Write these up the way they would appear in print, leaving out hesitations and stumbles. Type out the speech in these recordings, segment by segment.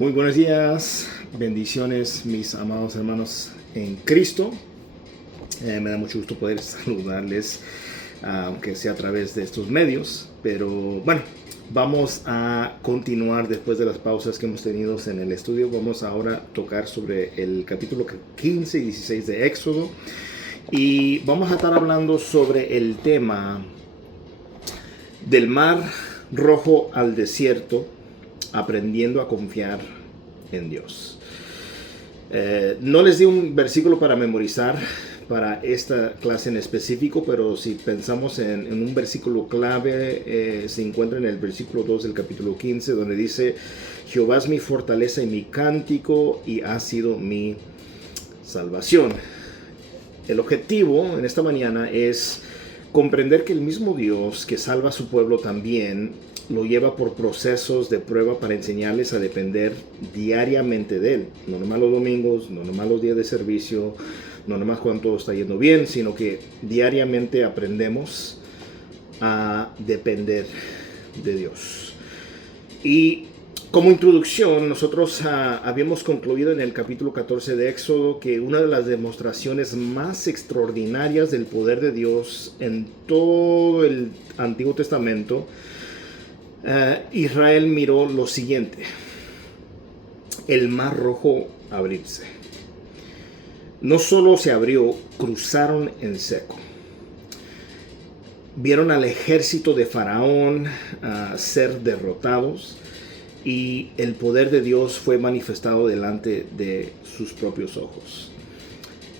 Muy buenos días, bendiciones mis amados hermanos en Cristo. Me da mucho gusto poder saludarles, aunque sea a través de estos medios. Pero bueno, vamos a continuar después de las pausas que hemos tenido en el estudio. Vamos ahora a tocar sobre el capítulo 15 y 16 de Éxodo. Y vamos a estar hablando sobre el tema del mar rojo al desierto, aprendiendo a confiar en Dios. No les di un versículo para memorizar para esta clase en específico, pero si pensamos en un versículo clave, se encuentra en el versículo 2 del capítulo 15, donde dice: Jehová es mi fortaleza y mi cántico, y ha sido mi salvación. El objetivo en esta mañana es comprender que el mismo Dios que salva a su pueblo también lo lleva por procesos de prueba para enseñarles a depender diariamente de Él. No nomás los domingos, no nomás los días de servicio, no nomás cuando todo está yendo bien, sino que diariamente aprendemos a depender de Dios. Y como introducción, nosotros habíamos concluido en el capítulo 14 de Éxodo que una de las demostraciones más extraordinarias del poder de Dios en todo el Antiguo Testamento, Israel miró lo siguiente: el mar rojo abrirse. No solo se abrió, cruzaron en seco. Vieron al ejército de Faraón ser derrotados, y el poder de Dios fue manifestado delante de sus propios ojos.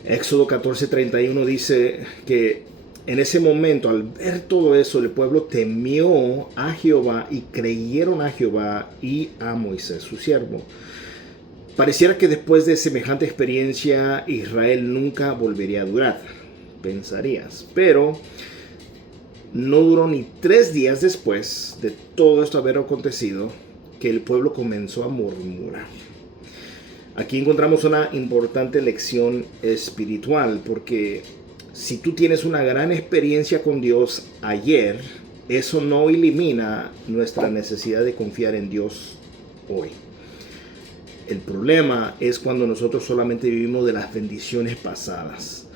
Éxodo 14:31 dice que en ese momento, al ver todo eso, el pueblo temió a Jehová y creyeron a Jehová y a Moisés, su siervo. Pareciera que después de semejante experiencia, Israel nunca volvería a durar, pensarías. Pero no duró ni 3 días después de todo esto haber acontecido que el pueblo comenzó a murmurar. Aquí encontramos una importante lección espiritual, porque si tú tienes una gran experiencia con Dios ayer, eso no elimina nuestra necesidad de confiar en Dios hoy. El problema es cuando nosotros solamente vivimos de las bendiciones pasadas,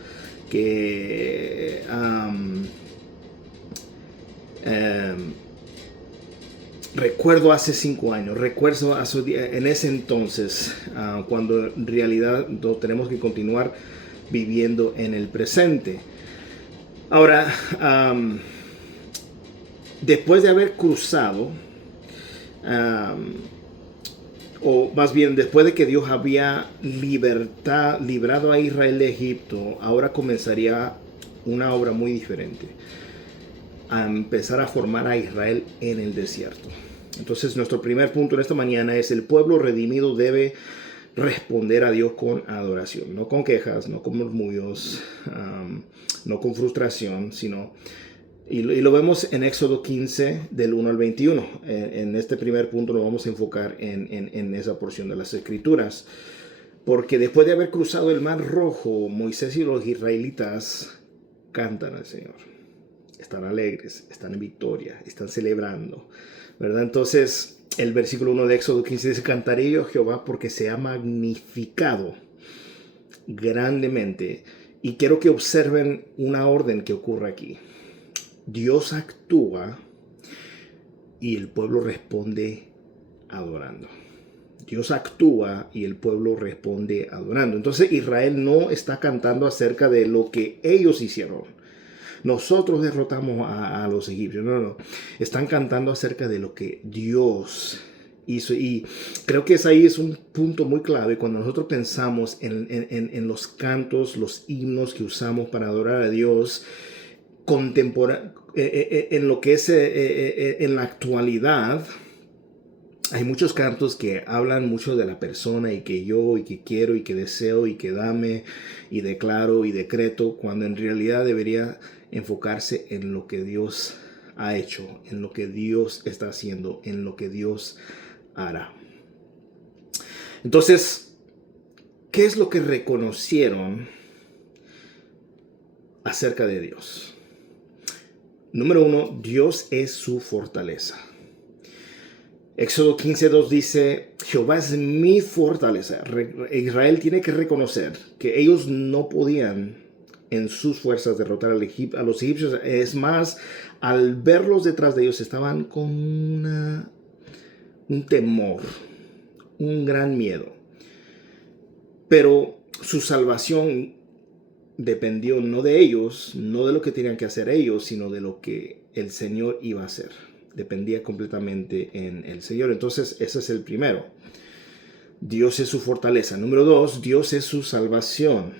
que recuerdo hace 5 años, recuerdo en ese entonces, cuando en realidad tenemos que continuar viviendo en el presente. Ahora, después de haber cruzado, o más bien después de que Dios había librado a Israel de Egipto, ahora comenzaría una obra muy diferente: a empezar a formar a Israel en el desierto. Entonces, nuestro primer punto en esta mañana es: el pueblo redimido debe responder a Dios con adoración, no con quejas, no con murmullos, no con frustración, sino, y lo vemos en Éxodo 15 del 1 al 21. En este primer punto nos vamos a enfocar en esa porción de las Escrituras, porque después de haber cruzado el Mar Rojo, Moisés y los israelitas cantan al Señor. Están alegres, están en victoria, están celebrando, ¿verdad? Entonces, el versículo 1 de Éxodo 15 dice: Cantaré yo a Jehová porque se ha magnificado grandemente. Y quiero que observen una orden que ocurre aquí. Dios actúa y el pueblo responde adorando. Dios actúa y el pueblo responde adorando. Entonces, Israel no está cantando acerca de lo que ellos hicieron. Nosotros derrotamos a los egipcios. No. Están cantando acerca de lo que Dios hizo. Y creo que ahí es un punto muy clave cuando nosotros pensamos en los cantos, los himnos que usamos para adorar a Dios en lo que es en la actualidad. Hay muchos cantos que hablan mucho de la persona, y que yo, y que quiero, y que deseo, y que dame, y declaro, y decreto, cuando en realidad debería enfocarse en lo que Dios ha hecho, en lo que Dios está haciendo, en lo que Dios hará. Entonces, ¿qué es lo que reconocieron acerca de Dios? Número 1, Dios es su fortaleza. Éxodo 15:2 dice, Jehová es mi fortaleza. Israel tiene que reconocer que ellos no podían en sus fuerzas derrotar a los egipcios. Es más, al verlos detrás de ellos estaban con un temor, un gran miedo. Pero su salvación dependió no de ellos, no de lo que tenían que hacer ellos, sino de lo que el Señor iba a hacer. Dependía completamente en el Señor. Entonces, ese es el primero. Dios es su fortaleza. Número 2, Dios es su salvación.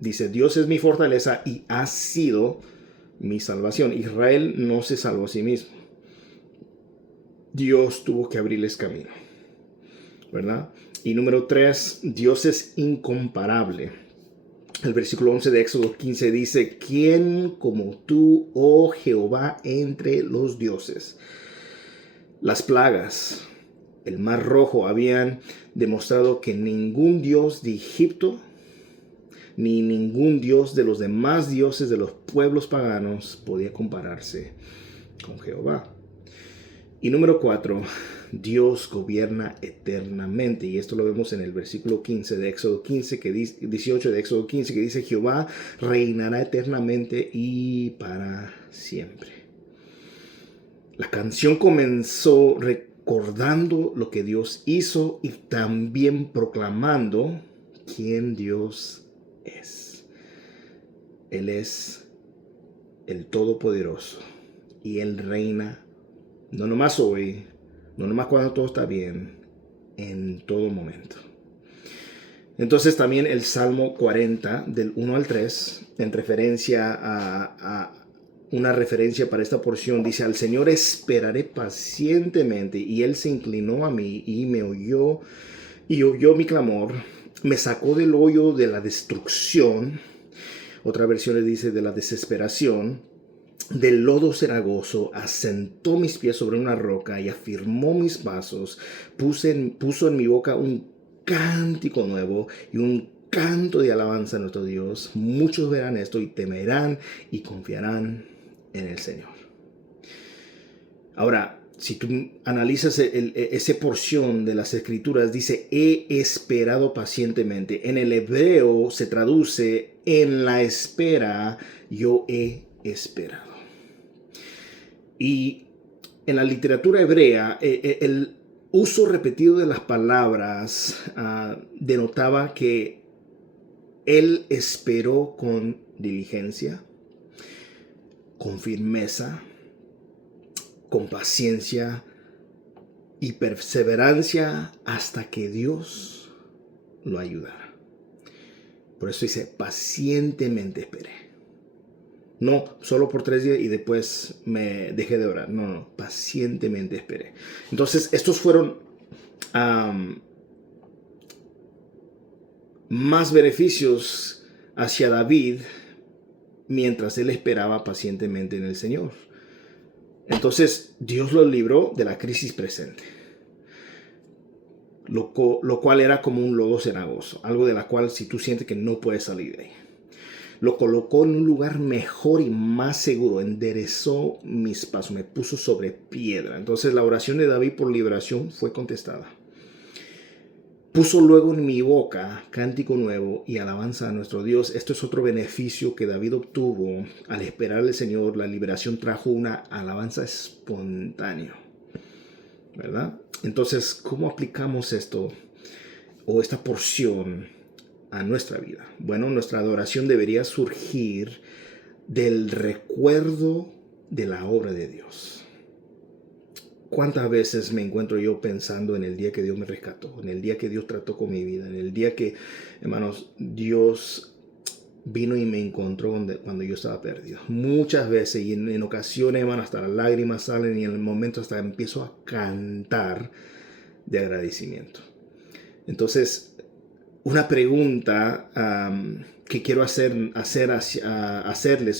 Dice, Dios es mi fortaleza y ha sido mi salvación. Israel no se salvó a sí mismo. Dios tuvo que abrirles camino, ¿verdad? Y número 3, Dios es incomparable. El versículo 11 de Éxodo 15 dice, ¿quién como tú, oh Jehová, entre los dioses? Las plagas, el mar rojo habían demostrado que ningún dios de Egipto ni ningún dios de los demás dioses de los pueblos paganos podía compararse con Jehová. Y número 4, Dios gobierna eternamente. Y esto lo vemos en el versículo 15 de Éxodo 15, 18 de Éxodo 15, que dice, Jehová reinará eternamente y para siempre. La canción comenzó recordando lo que Dios hizo y también proclamando quién Dios es. Él es el Todopoderoso y Él reina no nomás hoy, no nomás cuando todo está bien, en todo momento. Entonces también el Salmo 40 del 1 al 3, en referencia a una referencia para esta porción, dice, al Señor esperaré pacientemente, y Él se inclinó a mí y me oyó, y oyó mi clamor, me sacó del hoyo de la destrucción, otra versión le dice de la desesperación, del lodo cenagoso, asentó mis pies sobre una roca y afirmó mis pasos, puso en mi boca un cántico nuevo y un canto de alabanza a nuestro Dios. Muchos verán esto y temerán y confiarán en el Señor. Ahora, si tú analizas esa porción de las Escrituras, dice, he esperado pacientemente. En el hebreo se traduce, en la espera yo he esperado. Y en la literatura hebrea, el uso repetido de las palabras denotaba que él esperó con diligencia, con firmeza, con paciencia y perseverancia hasta que Dios lo ayudara. Por eso dice, pacientemente esperé. No solo por 3 días y después me dejé de orar. No, pacientemente esperé. Entonces, estos fueron más beneficios hacia David mientras él esperaba pacientemente en el Señor. Entonces, Dios lo libró de la crisis presente, lo cual era como un lodo cenagoso, algo de la cual si tú sientes que no puedes salir de ahí. Lo colocó en un lugar mejor y más seguro, enderezó mis pasos, me puso sobre piedra. Entonces la oración de David por liberación fue contestada. Puso luego en mi boca cántico nuevo y alabanza a nuestro Dios. Esto es otro beneficio que David obtuvo al esperar al Señor. La liberación trajo una alabanza espontánea, ¿verdad? Entonces, ¿cómo aplicamos esto o esta porción a nuestra vida? Bueno, nuestra adoración debería surgir del recuerdo de la obra de Dios. ¿Cuántas veces me encuentro yo pensando en el día que Dios me rescató, en el día que Dios trató con mi vida, en el día que, hermanos, Dios vino y me encontró cuando yo estaba perdido? Muchas veces y en ocasiones, hermanos, hasta las lágrimas salen y en el momento hasta empiezo a cantar de agradecimiento. Entonces, una pregunta que quiero hacerles,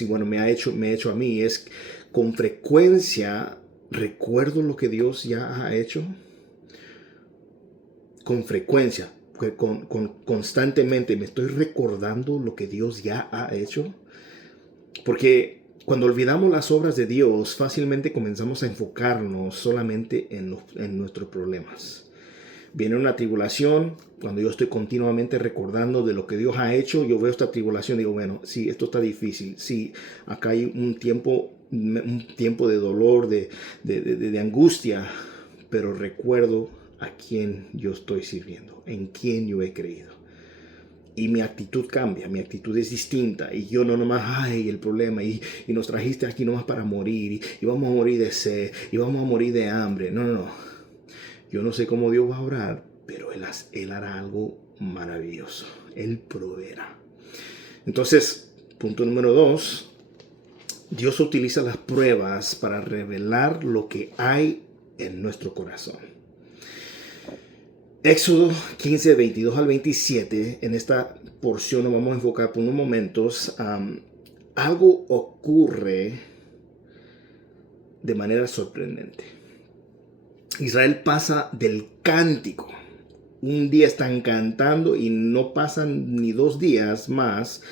y bueno, me ha hecho a mí, es, ¿con frecuencia recuerdo lo que Dios ya ha hecho? Con frecuencia, constantemente me estoy recordando lo que Dios ya ha hecho. Porque Cuando olvidamos las obras de Dios, fácilmente comenzamos a enfocarnos solamente en nuestros problemas. Viene una tribulación, cuando yo estoy continuamente recordando de lo que Dios ha hecho, yo veo esta tribulación y digo, bueno, sí, esto está difícil, sí, acá hay un tiempo de dolor, de angustia, pero recuerdo a quién yo estoy sirviendo, en quién yo he creído. Y mi actitud cambia, mi actitud es distinta. Y yo no nomás, ay, el problema, y nos trajiste aquí nomás para morir, y vamos a morir de sed, y vamos a morir de hambre. No, no, no. Yo no sé cómo Dios va a obrar, pero Él hará algo maravilloso. Él proveerá. Entonces, punto número 2, Dios utiliza las pruebas para revelar lo que hay en nuestro corazón. Éxodo 15, 22 al 27, en esta porción nos vamos a enfocar por unos momentos. Algo ocurre de manera sorprendente. Israel pasa del cántico. Un día están cantando y no pasan ni 2 días más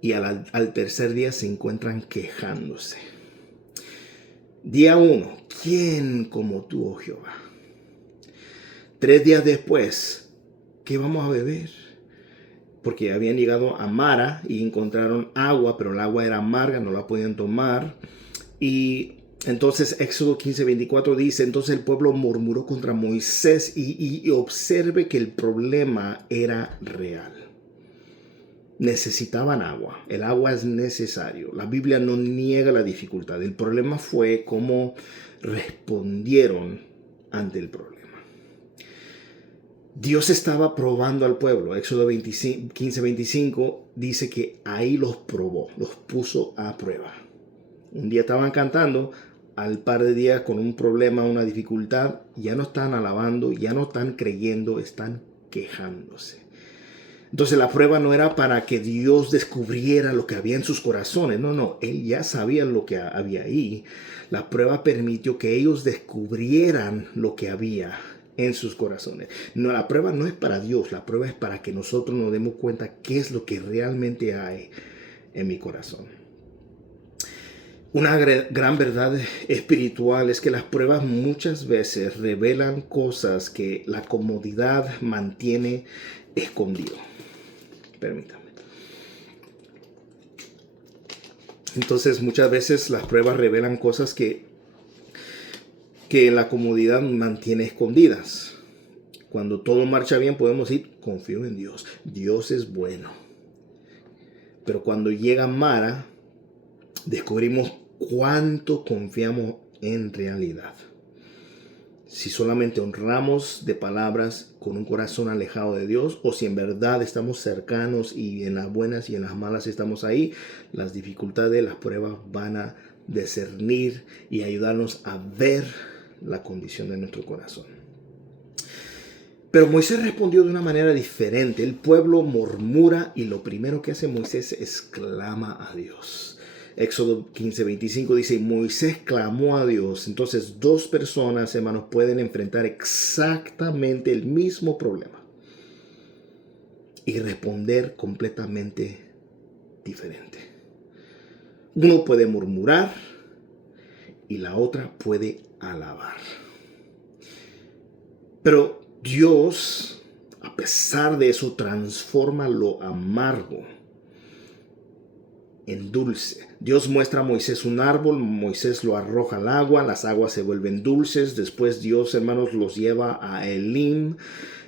y al tercer día se encuentran quejándose. Día 1, ¿quién como tú, oh Jehová? 3 días después, ¿qué vamos a beber? Porque habían llegado a Mara y encontraron agua, pero el agua era amarga, no la podían tomar. Y entonces Éxodo 15, 24 dice, entonces el pueblo murmuró contra Moisés y observe que el problema era real. Necesitaban agua, el agua es necesario. La Biblia no niega la dificultad, el problema fue cómo respondieron ante el problema. Dios estaba probando al pueblo. Éxodo 15, 25 dice que ahí los probó, los puso a prueba. Un día estaban cantando, al par de días con un problema, una dificultad, ya no están alabando, ya no están creyendo, están quejándose. Entonces la prueba no era para que Dios descubriera lo que había en sus corazones. No, Él ya sabía lo que había ahí. La prueba permitió que ellos descubrieran lo que había en sus corazones. No, la prueba no es para Dios, la prueba es para que nosotros nos demos cuenta qué es lo que realmente hay en mi corazón. Una gran verdad espiritual es que las pruebas muchas veces revelan cosas que la comodidad mantiene escondido. Permítame. Entonces muchas veces las pruebas revelan cosas que la comodidad mantiene escondidas. Cuando todo marcha bien podemos decir, confío en Dios. Dios es bueno. Pero cuando llega Mara, descubrimos cuánto confiamos en realidad. Si solamente honramos de palabras con un corazón alejado de Dios, o si en verdad estamos cercanos y en las buenas y en las malas estamos ahí, las dificultades, las pruebas van a discernir y ayudarnos a ver la condición de nuestro corazón. Pero Moisés respondió de una manera diferente. El pueblo murmura y lo primero que hace Moisés es clama a Dios. Éxodo 15, 25 dice, Moisés clamó a Dios. Entonces 2 personas, hermanos, pueden enfrentar exactamente el mismo problema y responder completamente diferente. Uno puede murmurar y la otra puede alabar. Pero Dios, a pesar de eso, transforma lo amargo en dulce. Dios muestra a Moisés un árbol, Moisés lo arroja al agua, las aguas se vuelven dulces. Después Dios, hermanos, los lleva a Elim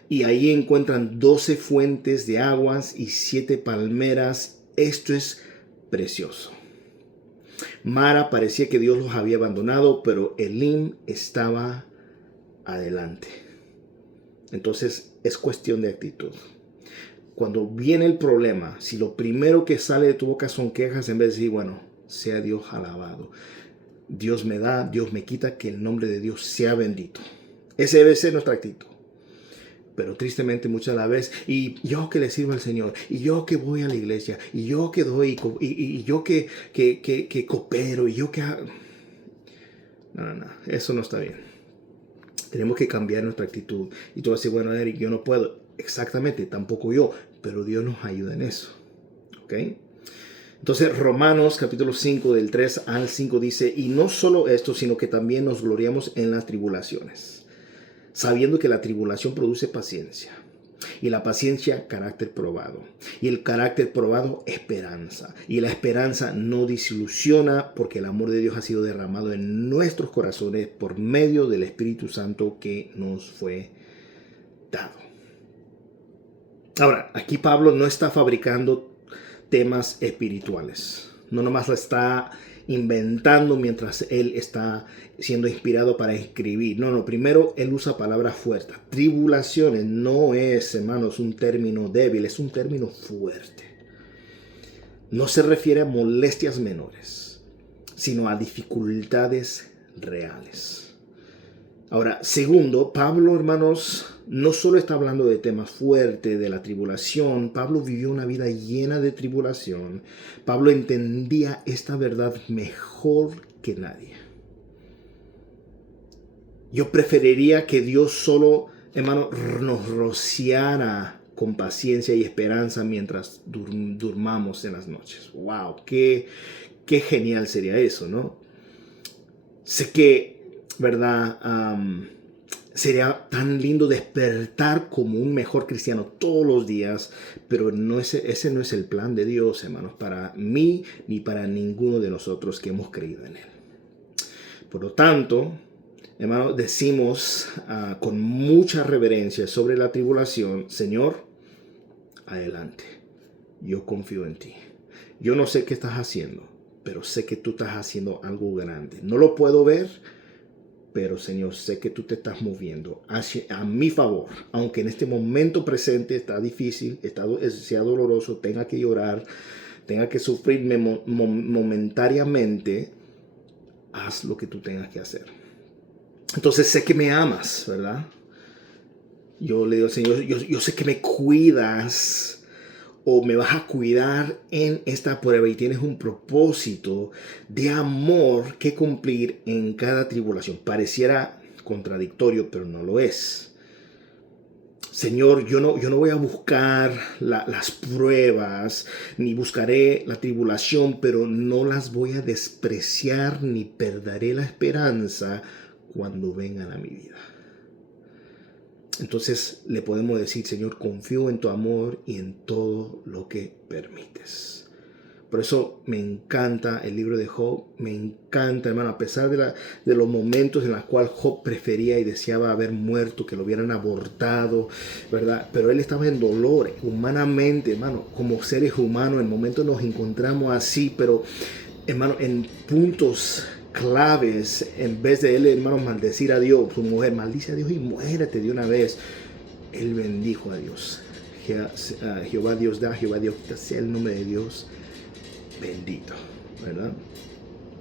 y ahí encuentran 12 fuentes de aguas y 7 palmeras. Esto es precioso. Mara parecía que Dios los había abandonado, pero Elim estaba adelante. Entonces es cuestión de actitud. Cuando viene el problema, si lo primero que sale de tu boca son quejas, en vez de decir, bueno, sea Dios alabado. Dios me da, Dios me quita, que el nombre de Dios sea bendito. Esa debe ser nuestra actitud. Pero tristemente muchas veces, y yo que le sirvo al Señor, y yo que voy a la iglesia, y yo que doy, y yo que coopero, y yo que hago. No, eso no está bien. Tenemos que cambiar nuestra actitud. Y tú vas a decir, bueno, Eric, yo no puedo. Exactamente, tampoco yo, pero Dios nos ayuda en eso. ¿Ok? Entonces Romanos capítulo 5 del 3 al 5 dice, y no solo esto, sino que también nos gloriamos en las tribulaciones, sabiendo que la tribulación produce paciencia, y la paciencia carácter probado, y el carácter probado esperanza, y la esperanza no desilusiona, porque el amor de Dios ha sido derramado en nuestros corazones por medio del Espíritu Santo que nos fue dado. Ahora, aquí Pablo no está fabricando temas espirituales. No nomás lo está inventando mientras él está siendo inspirado para escribir. No, primero él usa palabras fuertes. Tribulaciones no es, hermanos, un término débil, es un término fuerte. No se refiere a molestias menores, sino a dificultades reales. Ahora, segundo, Pablo, hermanos, no solo está hablando de temas fuertes, de la tribulación. Pablo vivió una vida llena de tribulación. Pablo entendía esta verdad mejor que nadie. Yo preferiría que Dios solo, hermano, nos rociara con paciencia y esperanza mientras durmamos en las noches. ¡Wow! Qué genial sería eso, ¿no? Sé que, ¿verdad? Sería tan lindo despertar como un mejor cristiano todos los días, pero ese no es el plan de Dios, hermanos, para mí ni para ninguno de nosotros que hemos creído en Él. Por lo tanto, hermanos, decimos con mucha reverencia sobre la tribulación, Señor, adelante, yo confío en ti. Yo no sé qué estás haciendo, pero sé que tú estás haciendo algo grande. No lo puedo ver, pero Señor, sé que tú te estás moviendo a mi favor, aunque en este momento presente está difícil, sea doloroso, tenga que llorar, tenga que sufrir momentáneamente, haz lo que tú tengas que hacer. Entonces sé que me amas, ¿verdad? Yo le digo, Señor, yo sé que me cuidas o me vas a cuidar en esta prueba y tienes un propósito de amor que cumplir en cada tribulación. Pareciera contradictorio, pero no lo es. Señor, yo no voy a buscar las pruebas, ni buscaré la tribulación, pero no las voy a despreciar ni perderé la esperanza cuando vengan a mi vida. Entonces le podemos decir, Señor, confío en tu amor y en todo lo que permites. Por eso me encanta el libro de Job, me encanta, hermano, a pesar de los momentos en los cuales Job prefería y deseaba haber muerto, que lo hubieran abortado, ¿verdad? Pero él estaba en dolor, humanamente, hermano, como seres humanos, en momentos nos encontramos así, pero, hermano, en puntos claves, en vez de él, hermano, maldecir a Dios, su mujer, maldice a Dios y muérete de una vez, él bendijo a Dios. Jehová Dios da, Jehová Dios quita, sea el nombre de Dios bendito, ¿verdad?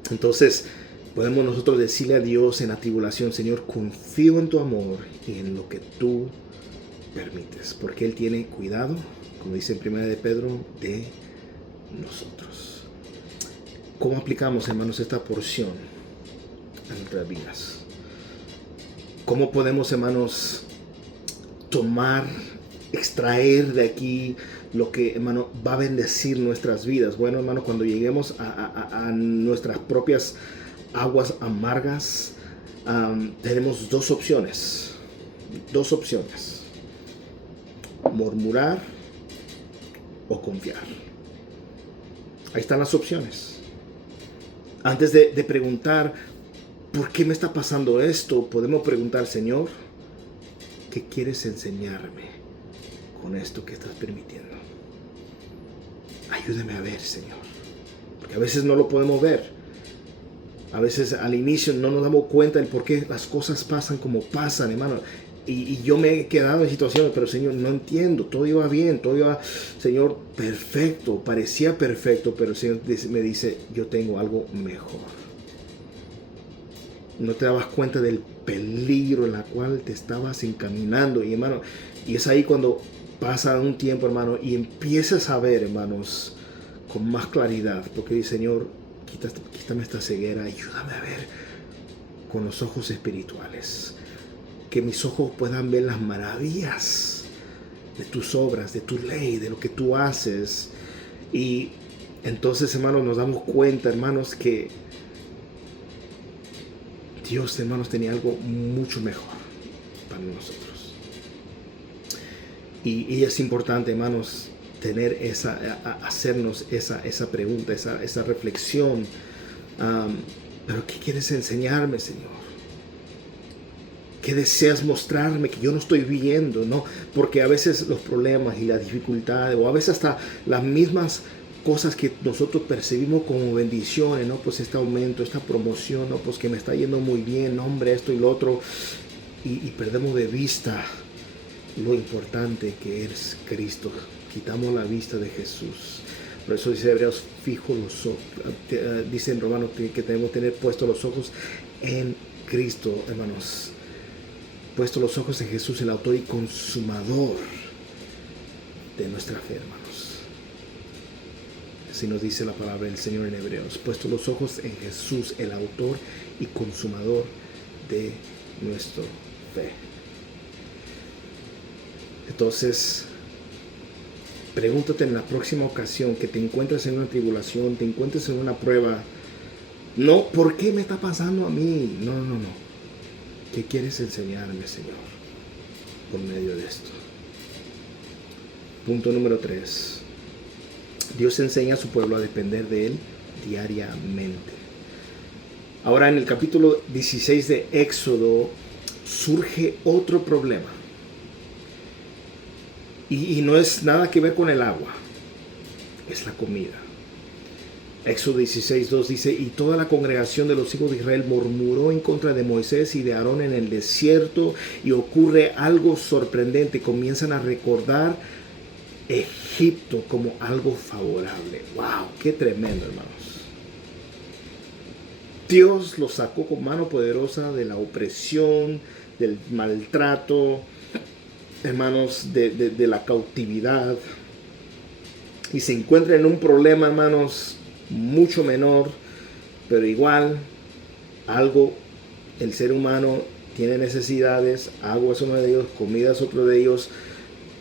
Entonces podemos nosotros decirle a Dios en la tribulación, Señor, confío en tu amor y en lo que tú permites, porque Él tiene cuidado, como dice en 1 de Pedro, de nosotros. ¿Cómo aplicamos, hermanos, esta porción a nuestras vidas? ¿Cómo podemos, hermanos, extraer de aquí lo que, hermano, va a bendecir nuestras vidas? Bueno, hermano, cuando lleguemos a nuestras propias aguas amargas, tenemos dos opciones. Murmurar o confiar. Ahí están las opciones. Antes de preguntar, ¿por qué me está pasando esto? Podemos preguntar, Señor, ¿qué quieres enseñarme con esto que estás permitiendo? Ayúdame a ver, Señor. Porque a veces no lo podemos ver. A veces al inicio no nos damos cuenta del por qué las cosas pasan como pasan, hermano. Y yo me he quedado en situaciones, pero Señor, no entiendo. Todo iba bien, todo iba, Señor, perfecto. Parecía perfecto, pero el Señor me dice, yo tengo algo mejor. No te dabas cuenta del peligro en la cual te estabas encaminando. Y hermano, y es ahí cuando pasa un tiempo, hermano, y empiezas a ver, hermanos, con más claridad. Porque dice, Señor, quítame esta ceguera, ayúdame a ver con los ojos espirituales. Que mis ojos puedan ver las maravillas de tus obras, de tu ley, de lo que tú haces. Y entonces, hermanos, nos damos cuenta, hermanos, que Dios, hermanos, tenía algo mucho mejor para nosotros. Y es importante, hermanos, tener hacernos esa pregunta, esa reflexión. Pero ¿qué quieres enseñarme, Señor? ¿Qué deseas mostrarme que yo no estoy viendo? ¿No? Porque a veces los problemas y las dificultades, o a veces hasta las mismas cosas que nosotros percibimos como bendiciones, ¿no? Pues este aumento, esta promoción, ¿no? Pues que me está yendo muy bien, hombre, esto y lo otro, y perdemos de vista lo importante que es Cristo. Quitamos la vista de Jesús. Por eso dice Hebreos, fijo los ojos, dice en Romanos que tenemos que tener puestos los ojos en Cristo, hermanos. Puestos los ojos en Jesús, el autor y consumador de nuestra fe, hermanos. Así nos dice la palabra del Señor en Hebreos. Puestos los ojos en Jesús, el autor y consumador de nuestra fe. Entonces, pregúntate en la próxima ocasión que te encuentres en una tribulación, te encuentres en una prueba. No, ¿por qué me está pasando a mí? No. ¿Qué quieres enseñarme, Señor, por medio de esto? Punto número 3. Dios enseña a su pueblo a depender de Él diariamente. Ahora en el capítulo 16 de Éxodo surge otro problema. Y no es nada que ver con el agua, es la comida. Éxodo 16:2 dice, y toda la congregación de los hijos de Israel murmuró en contra de Moisés y de Aarón en el desierto, y ocurre algo sorprendente, comienzan a recordar Egipto como algo favorable. ¡Wow! ¡Qué tremendo, hermanos! Dios los sacó con mano poderosa de la opresión, del maltrato, hermanos, de la cautividad, y se encuentra en un problema, hermanos, mucho menor, pero igual, el ser humano tiene necesidades, agua es uno de ellos, comida es otro de ellos,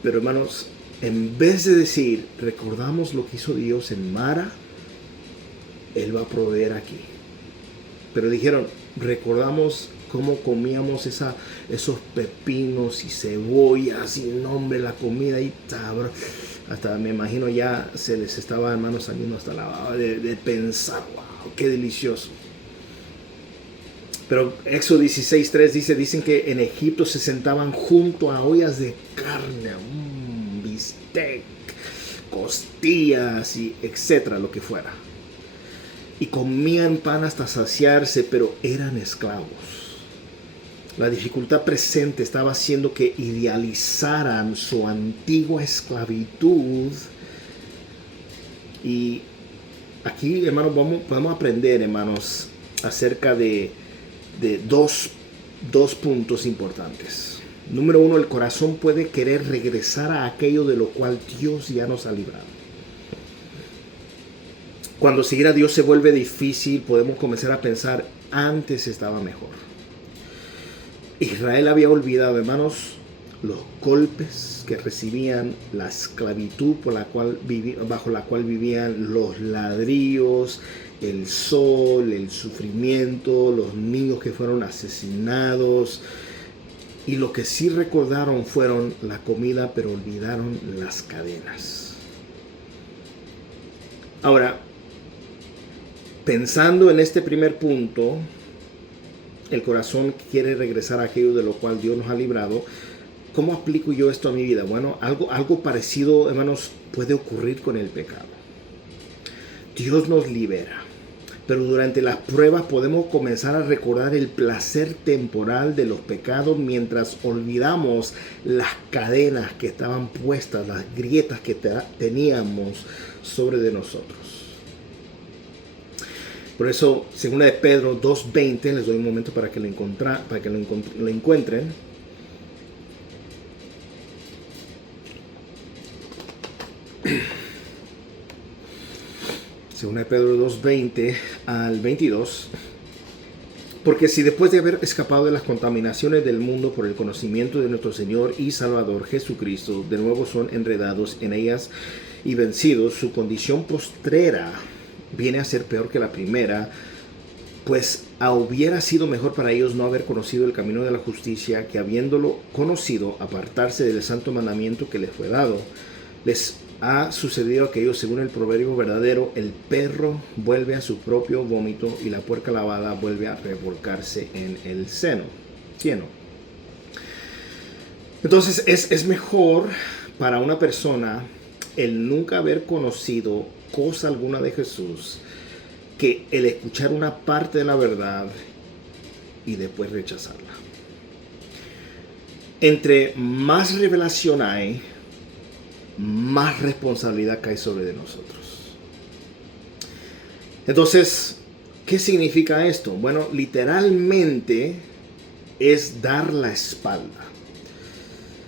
pero hermanos, en vez de decir, recordamos lo que hizo Dios en Mara, Él va a proveer aquí. Pero dijeron, recordamos cómo comíamos esos pepinos y cebollas y nombre, la comida y hasta me imagino ya se les estaba, hermanos, saliendo hasta la baba de pensar, wow, qué delicioso. Pero Éxodo 16:3 dicen que en Egipto se sentaban junto a ollas de carne, bistec, costillas y etcétera, lo que fuera. Y comían pan hasta saciarse, pero eran esclavos. La dificultad presente estaba haciendo que idealizaran su antigua esclavitud. Y aquí, hermanos, podemos aprender, hermanos, acerca de dos puntos importantes. Número 1, el corazón puede querer regresar a aquello de lo cual Dios ya nos ha librado. Cuando seguir a Dios se vuelve difícil, podemos comenzar a pensar, antes estaba mejor. Israel había olvidado, hermanos, los golpes que recibían, la esclavitud bajo la cual vivían, los ladrillos, el sol, el sufrimiento, los niños que fueron asesinados. Y lo que sí recordaron fueron la comida, pero olvidaron las cadenas. Ahora, pensando en este primer punto, el corazón quiere regresar a aquello de lo cual Dios nos ha librado. ¿Cómo aplico yo esto a mi vida? Bueno, algo parecido, hermanos, puede ocurrir con el pecado. Dios nos libera, pero durante las pruebas podemos comenzar a recordar el placer temporal de los pecados mientras olvidamos las cadenas que estaban puestas, las grietas que teníamos sobre de nosotros. Por eso, según de Pedro 2:20, les doy un momento para que lo encuentren. Según de Pedro 2:20 al 22, Porque si después de haber escapado de las contaminaciones del mundo por el conocimiento de nuestro Señor y Salvador Jesucristo, de nuevo son enredados en ellas y vencidos, su condición postrera viene a ser peor que la primera, pues hubiera sido mejor para ellos no haber conocido el camino de la justicia, que habiéndolo conocido, apartarse del santo mandamiento que les fue dado. Les ha sucedido aquello según el proverbio verdadero: el perro vuelve a su propio vómito y la puerca lavada vuelve a revolcarse en el seno. Entonces es mejor para una persona el nunca haber conocido cosa alguna de Jesús que el escuchar una parte de la verdad y después rechazarla. Entre más revelación hay, más responsabilidad cae sobre de nosotros. Entonces, ¿qué significa esto? Bueno, literalmente es dar la espalda.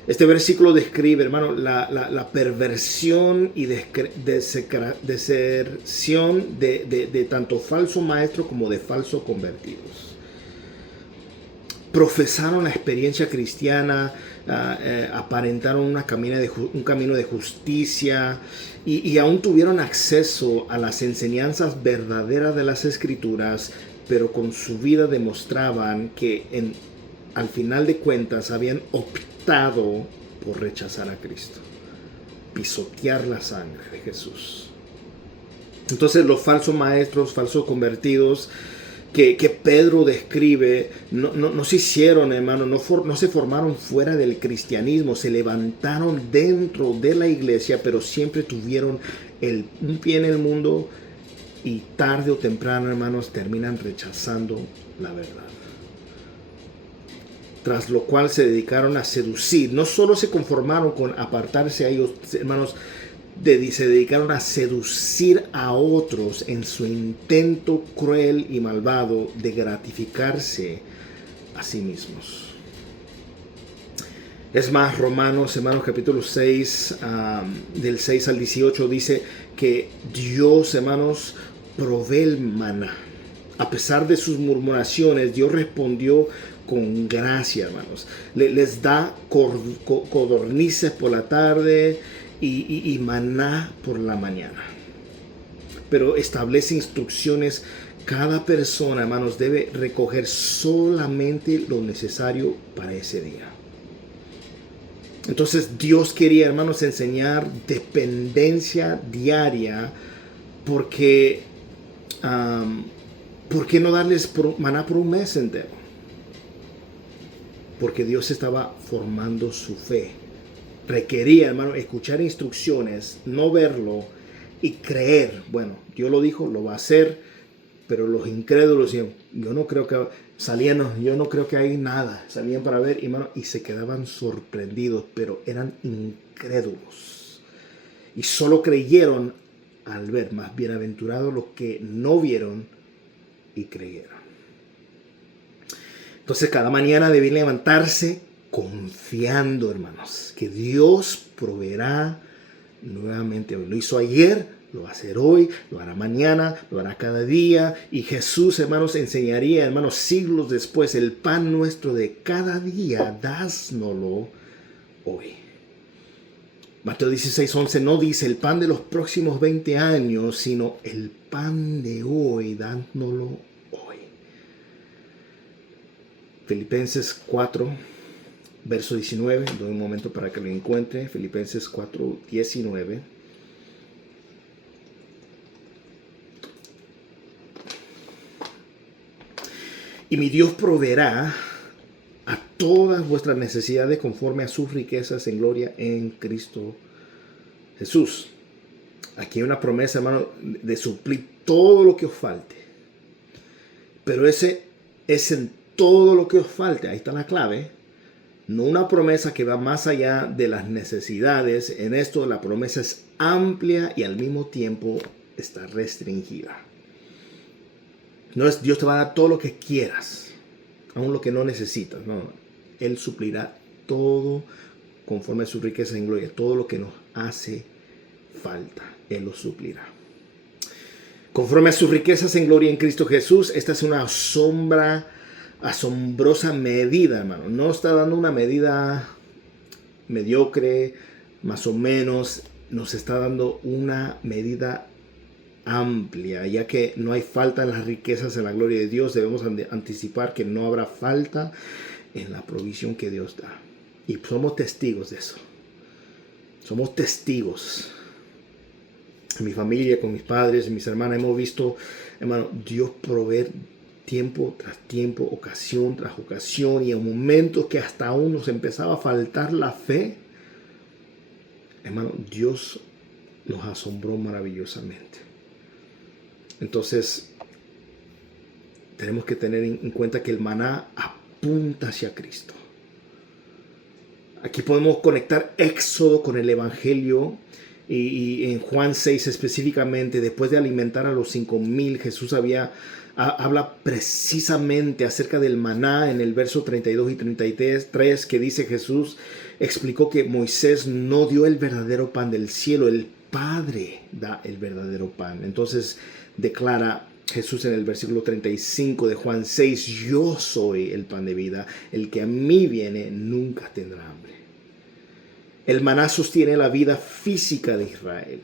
Este versículo describe, hermano, la perversión y deserción de tanto falso maestro como de falsos convertidos. Profesaron la experiencia cristiana, aparentaron un camino de justicia y aún tuvieron acceso a las enseñanzas verdaderas de las Escrituras, pero con su vida demostraban que al final de cuentas habían optado por rechazar a Cristo, pisotear la sangre de Jesús. Entonces los falsos maestros, falsos convertidos que Pedro describe, no se hicieron, hermano, no se formaron fuera del cristianismo, se levantaron dentro de la iglesia, pero siempre tuvieron un pie en el mundo y tarde o temprano, hermanos, terminan rechazando la verdad. Tras lo cual se dedicaron a seducir. No solo se conformaron con apartarse a ellos, hermanos, se dedicaron a seducir a otros en su intento cruel y malvado de gratificarse a sí mismos. Es más, Romanos, hermanos, capítulo 6, del 6 al 18, dice que Dios, hermanos, provee el maná. A pesar de sus murmuraciones, Dios respondió con gracia, hermanos. Les da codornices por la tarde y maná por la mañana. Pero establece instrucciones. Cada persona, hermanos, debe recoger solamente lo necesario para ese día. Entonces Dios quería, hermanos, enseñar dependencia diaria, porque ¿por qué no darles maná por un mes entero? Porque Dios estaba formando su fe. Requería, hermano, escuchar instrucciones, no verlo y creer. Bueno, Dios lo dijo, lo va a hacer, pero los incrédulos decían, yo no creo que hay nada. Salían para ver, hermano, y se quedaban sorprendidos, pero eran incrédulos. Y solo creyeron al ver. Más bienaventurados los que no vieron y creyeron. Entonces cada mañana deben levantarse confiando, hermanos, que Dios proveerá nuevamente hoy. Lo hizo ayer, lo va a hacer hoy, lo hará mañana, lo hará cada día. Y Jesús, hermanos, enseñaría, hermanos, siglos después: el pan nuestro de cada día, dásnoslo hoy. Mateo 16:11 no dice el pan de los próximos 20 años, sino el pan de hoy, dásnoslo hoy. Filipenses 4, verso 19. Doy un momento para que lo encuentre. Filipenses 4, 19. Y mi Dios proveerá a todas vuestras necesidades conforme a sus riquezas en gloria en Cristo Jesús. Aquí hay una promesa, hermano, de suplir todo lo que os falte. Pero ese es en todo lo que os falte. Ahí está la clave. No una promesa que va más allá de las necesidades. En esto la promesa es amplia y al mismo tiempo está restringida. No es Dios te va a dar todo lo que quieras, aún lo que no necesitas. No, Él suplirá todo conforme a su riqueza en gloria. Todo lo que nos hace falta, Él lo suplirá. Conforme a sus riquezas en gloria en Cristo Jesús. Esta es una sombra asombrosa medida, hermano. No está dando una medida mediocre, más o menos. Nos está dando una medida amplia, ya que no hay falta en las riquezas en la gloria de Dios. Debemos anticipar que no habrá falta en la provisión que Dios da. Y somos testigos de eso. Somos testigos. En mi familia, con mis padres, mis hermanas, hemos visto, hermano, Dios proveer tiempo tras tiempo, ocasión tras ocasión, y en momentos que hasta aún nos empezaba a faltar la fe, hermano, Dios nos asombró maravillosamente. Entonces, tenemos que tener en cuenta que el maná apunta hacia Cristo. Aquí podemos conectar Éxodo con el Evangelio. Y en Juan 6 específicamente, después de alimentar a los 5,000, Jesús habla precisamente acerca del maná en el verso 32 y 33, que dice: Jesús explicó que Moisés no dio el verdadero pan del cielo, el Padre da el verdadero pan. Entonces declara Jesús en el versículo 35 de Juan 6: yo soy el pan de vida, el que a mí viene nunca tendrá hambre. El maná sostiene la vida física de Israel.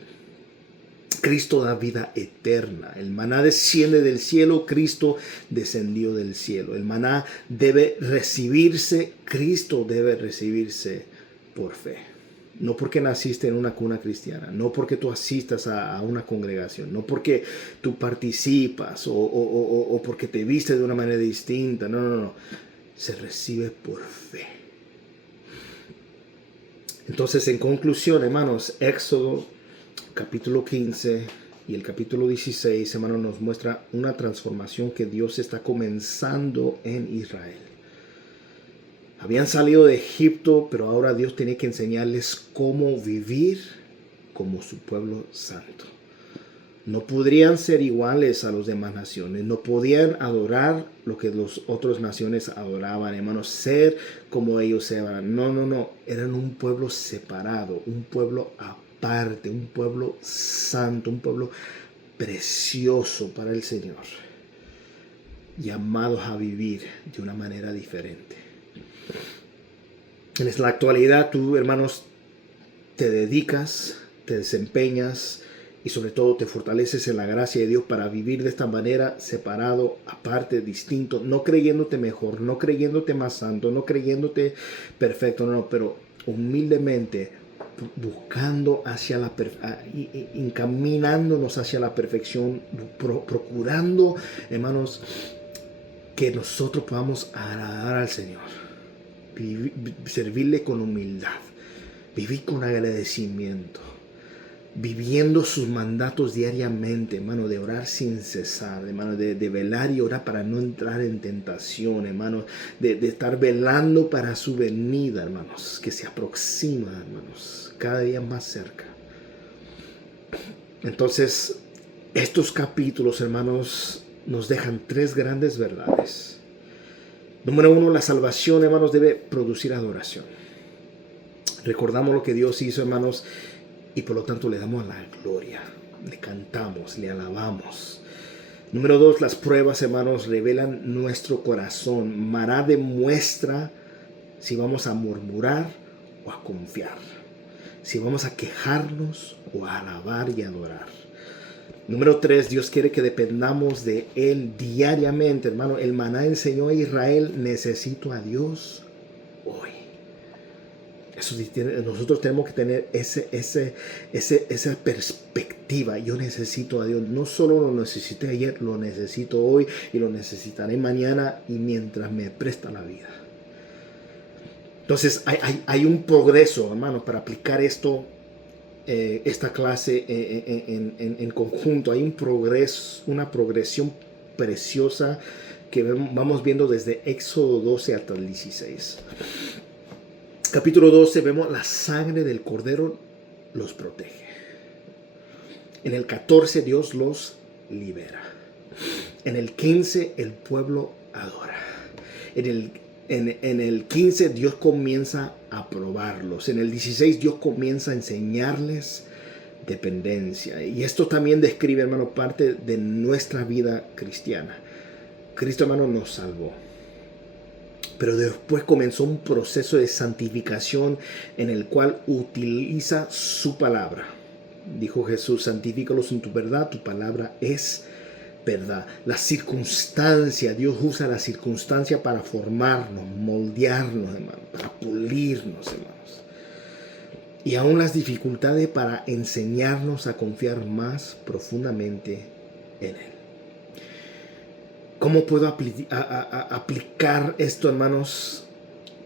Cristo da vida eterna. El maná desciende del cielo, Cristo descendió del cielo. El maná debe recibirse, Cristo debe recibirse por fe. No porque naciste en una cuna cristiana, no porque tú asistas a una congregación, no porque tú participas o porque te vistes de una manera distinta. No. Se recibe por fe. Entonces, en conclusión, hermanos, Éxodo capítulo 15 y el capítulo 16, hermanos, nos muestra una transformación que Dios está comenzando en Israel. Habían salido de Egipto, pero ahora Dios tiene que enseñarles cómo vivir como su pueblo santo. No podrían ser iguales a las demás naciones. No podían adorar lo que las otras naciones adoraban, hermanos. Ser como ellos eran. No. Eran un pueblo separado, un pueblo aparte, un pueblo santo, un pueblo precioso para el Señor. Llamados a vivir de una manera diferente. En la actualidad, tú, hermanos, te dedicas, te desempeñas y sobre todo te fortaleces en la gracia de Dios para vivir de esta manera, separado, aparte, distinto, no creyéndote mejor, no creyéndote más santo, no creyéndote perfecto, no, pero humildemente buscando encaminándonos hacia la perfección, procurando, hermanos, que nosotros podamos agradar al Señor, servirle con humildad, vivir con agradecimiento, viviendo sus mandatos diariamente, hermano, de orar sin cesar, hermano, de velar y orar para no entrar en tentación, hermano, de estar velando para su venida, hermanos, que se aproxima, hermanos, cada día más cerca. Entonces, estos capítulos, hermanos, nos dejan tres grandes verdades. Número uno, la salvación, hermanos, debe producir adoración. Recordamos lo que Dios hizo, hermanos, y por lo tanto le damos la gloria, le cantamos, le alabamos. Número dos, las pruebas, hermanos, revelan nuestro corazón. Maná demuestra si vamos a murmurar o a confiar, si vamos a quejarnos o a alabar y adorar. Número tres, Dios quiere que dependamos de Él diariamente, hermano. El maná enseñó a Israel: necesito a Dios hoy. Nosotros tenemos que tener esa perspectiva. Yo necesito a Dios. No solo lo necesité ayer, lo necesito hoy y lo necesitaré mañana y mientras me presta la vida. Entonces hay un progreso, hermano, para aplicar esta clase en conjunto. Hay un progreso, una progresión preciosa que vamos viendo desde Éxodo 12 hasta el 16. Capítulo 12 vemos la sangre del Cordero los protege. En el 14 Dios los libera. En el 15 el pueblo adora. En el 15 Dios comienza a probarlos. En el 16 Dios comienza a enseñarles dependencia. Y esto también describe, hermano, parte de nuestra vida cristiana. Cristo, hermano, nos salvó. Pero después comenzó un proceso de santificación en el cual utiliza su palabra. Dijo Jesús, santifícalos en tu verdad, tu palabra es verdad. La circunstancia, Dios usa la circunstancia para formarnos, moldearnos, hermanos, para pulirnos, hermanos. Y aún las dificultades para enseñarnos a confiar más profundamente en Él. ¿Cómo puedo aplicar esto, hermanos,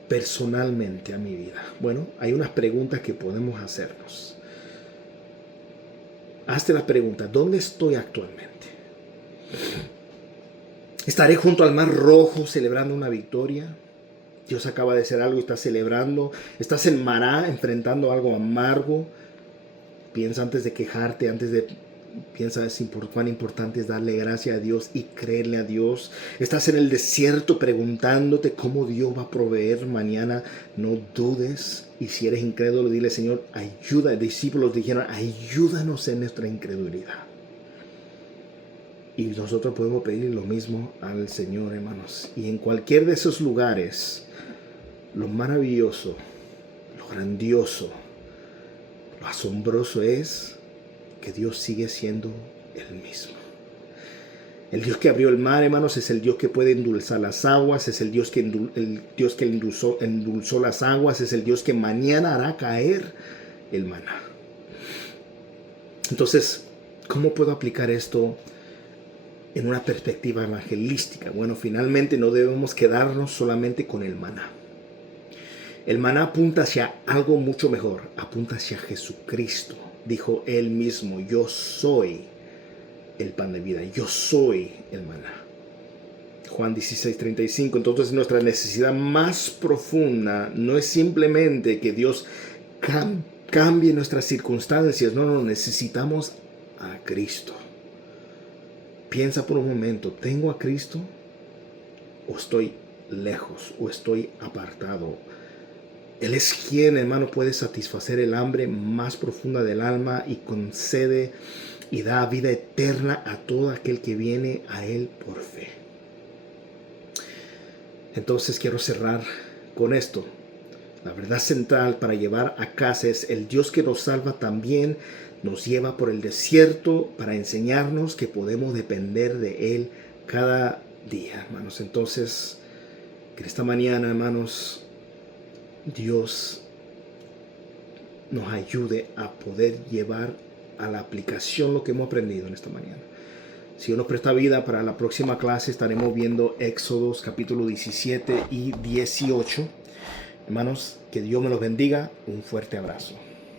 personalmente a mi vida? Bueno, hay unas preguntas que podemos hacernos. Hazte la pregunta, ¿dónde estoy actualmente? ¿Estaré junto al mar rojo celebrando una victoria? Dios acaba de hacer algo y estás celebrando. ¿Estás en Mará enfrentando algo amargo? Piensa antes de quejarte, piensa cuán importante es darle gracias a Dios y creerle a Dios. Estás en el desierto preguntándote cómo Dios va a proveer mañana. No dudes. Y si eres incrédulo, dile, Señor, ayuda. Discípulos dijeron, ayúdanos en nuestra incredulidad. Y nosotros podemos pedir lo mismo al Señor, hermanos. Y en cualquier de esos lugares, lo maravilloso, lo grandioso, lo asombroso es que Dios sigue siendo el mismo. El Dios que abrió el mar, hermanos, es el Dios que puede endulzar las aguas, es el Dios que endulzó las aguas, es el Dios que mañana hará caer el maná. Entonces, ¿cómo puedo aplicar esto en una perspectiva evangelística? Bueno, finalmente no debemos quedarnos solamente con el maná. El maná apunta hacia algo mucho mejor, apunta hacia Jesucristo. Dijo Él mismo, yo soy el pan de vida, yo soy el maná. Juan 16:35. Entonces nuestra necesidad más profunda no es simplemente que Dios cambie nuestras circunstancias, no, necesitamos a Cristo. Piensa por un momento, ¿tengo a Cristo o estoy lejos o estoy apartado? Él es quien, hermano, puede satisfacer el hambre más profunda del alma y concede y da vida eterna a todo aquel que viene a Él por fe. Entonces quiero cerrar con esto. La verdad central para llevar a casa es el Dios que nos salva también nos lleva por el desierto para enseñarnos que podemos depender de Él cada día, hermanos. Entonces, que esta mañana, hermanos, Dios nos ayude a poder llevar a la aplicación lo que hemos aprendido en esta mañana. Si Dios nos presta vida, para la próxima clase estaremos viendo Éxodos capítulo 17 y 18. Hermanos, que Dios me los bendiga. Un fuerte abrazo.